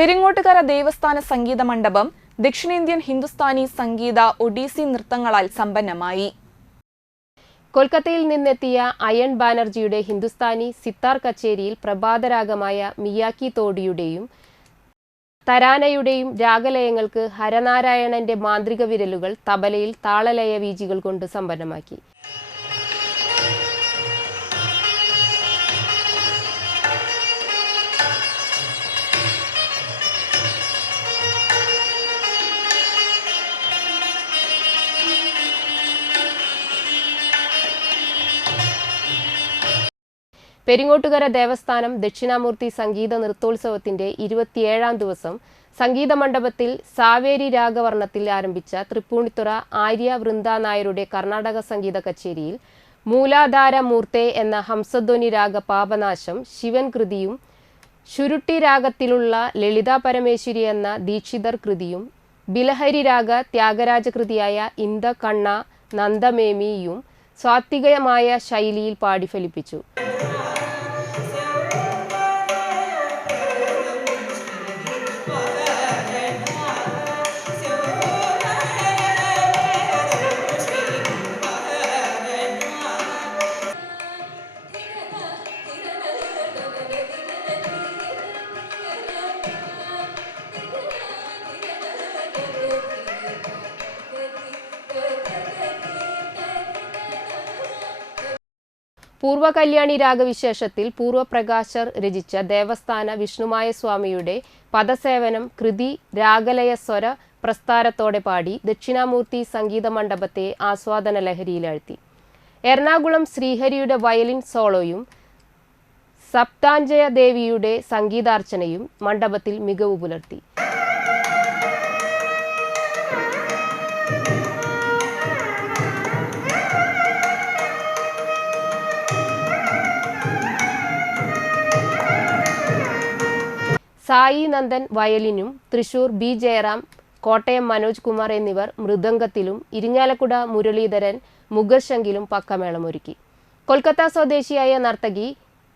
പെരിങ്ങോട്ടുകര ദേവസ്ഥാന സംഗീത മണ്ഡപം ദക്ഷിണേന്ത്യൻ ഹിന്ദുസ്ഥാനി സംഗീത ഒഡീസി നൃത്തങ്ങളാൽ സമ്പന്നമായി. കൊൽക്കത്തയിൽ നിന്നെത്തിയ അയൺ ബാനർജിയുടെ ഹിന്ദുസ്ഥാനി സിത്താർ കച്ചേരിയിൽ പ്രഭാതരാഗമായ മിയാക്കി തോടിയുടെയും തരാനയുടെയും രാഗലയങ്ങൾക്ക് ഹരനാരായണന്റെ മാന്ത്രിക വിരലുകൾ തബലയിൽ താളലയ വീജികൾ കൊണ്ട് സമ്പന്നമാക്കി. പെരിങ്ങോട്ടുകര ദേവസ്ഥാനം ദക്ഷിണാമൂർത്തി സംഗീത നൃത്തോത്സവത്തിന്റെ ഇരുപത്തിയേഴാം ദിവസം സംഗീത മണ്ഡപത്തിൽ സാവേരി രാഗവർണത്തിൽ ആരംഭിച്ച തൃപ്പൂണിത്തുറ ആര്യ വൃന്ദ നായരുടെ കർണാടക സംഗീത കച്ചേരിയിൽ മൂലാധാര മൂർത്തെ എന്ന ഹംസധ്വനി രാഗ പാപനാശം ശിവൻ കൃതിയും ശുരുട്ടി രാഗത്തിലുള്ള ലളിതാ പരമേശ്വരി എന്ന ദീക്ഷിതർ കൃതിയും ബിലഹരി രാഗ ത്യാഗരാജ കൃതിയായ ഇന്ദ കണ്ണ നന്ദമേമിയും സ്വാത്വികമായ ശൈലിയിൽ പാടി ഫലിപ്പിച്ചു. പൂർവ കല്യാണി രാഗവിശേഷത്തിൽ പൂർവപ്രകാശർ രചിച്ച ദേവസ്ഥാന വിഷ്ണുമായ സ്വാമിയുടെ പദസേവനം കൃതി രാഗലയ സ്വര പാടി ദക്ഷിണാമൂർത്തി സംഗീത മണ്ഡപത്തെ ആസ്വാദന ലഹരിയിലാഴ്ത്തി. എറണാകുളം ശ്രീഹരിയുടെ വയലിൻ സോളോയും സപ്താഞ്ജയ ദേവിയുടെ സംഗീതാർച്ചനയും മണ്ഡപത്തിൽ മികവ് പുലർത്തി. സായി നന്ദൻ വയലിനും തൃശൂർ ബി ജയറാം കോട്ടയം മനോജ് കുമാർ എന്നിവർ മൃദംഗത്തിലും ഇരിങ്ങാലക്കുട മുരളീധരൻ മുഗർശങ്കിലും പക്കമേളമൊരുക്കി കൊൽക്കത്ത സ്വദേശിയായ നർത്തകി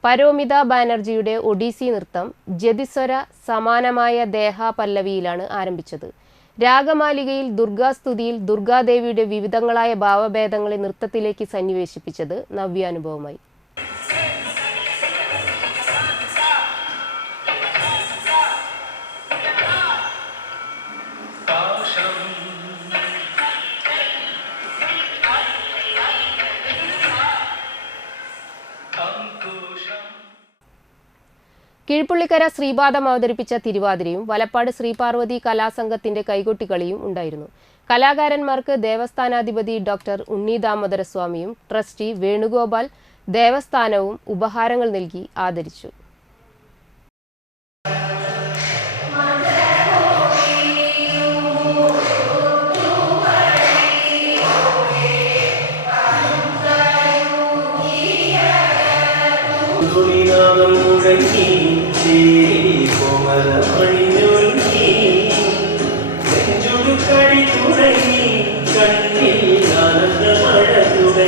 പരോമിത ബാനർജിയുടെ ഒഡീസി നൃത്തം ജതിസ്വര സമാനമായ ദേഹ പല്ലവിയിലാണ് ആരംഭിച്ചത്. രാഗമാലികയിൽ ദുർഗാസ്തുതിയിൽ ദുർഗാദേവിയുടെ വിവിധങ്ങളായ ഭാവഭേദങ്ങളെ നൃത്തത്തിലേക്ക് സന്നിവേശിപ്പിച്ചത് നവ്യാനുഭവമായി. കീഴ്പുള്ളിക്കര ശ്രീപാദം അവതരിപ്പിച്ച തിരുവാതിരയും വലപ്പാട് ശ്രീപാർവതി കലാസംഘത്തിന്റെ കൈകൊട്ടിക്കളിയും ഉണ്ടായിരുന്നു. കലാകാരന്മാർക്ക് ദേവസ്ഥാനാധിപതി ഡോക്ടർ ഉണ്ണി ദാമോദരസ്വാമിയും ട്രസ്റ്റി വേണുഗോപാൽ ദേവസ്ഥാനവും ഉപഹാരങ്ങൾ നൽകി ആദരിച്ചു. തുണിനാദം മുഴങ്ങി കോമലമണി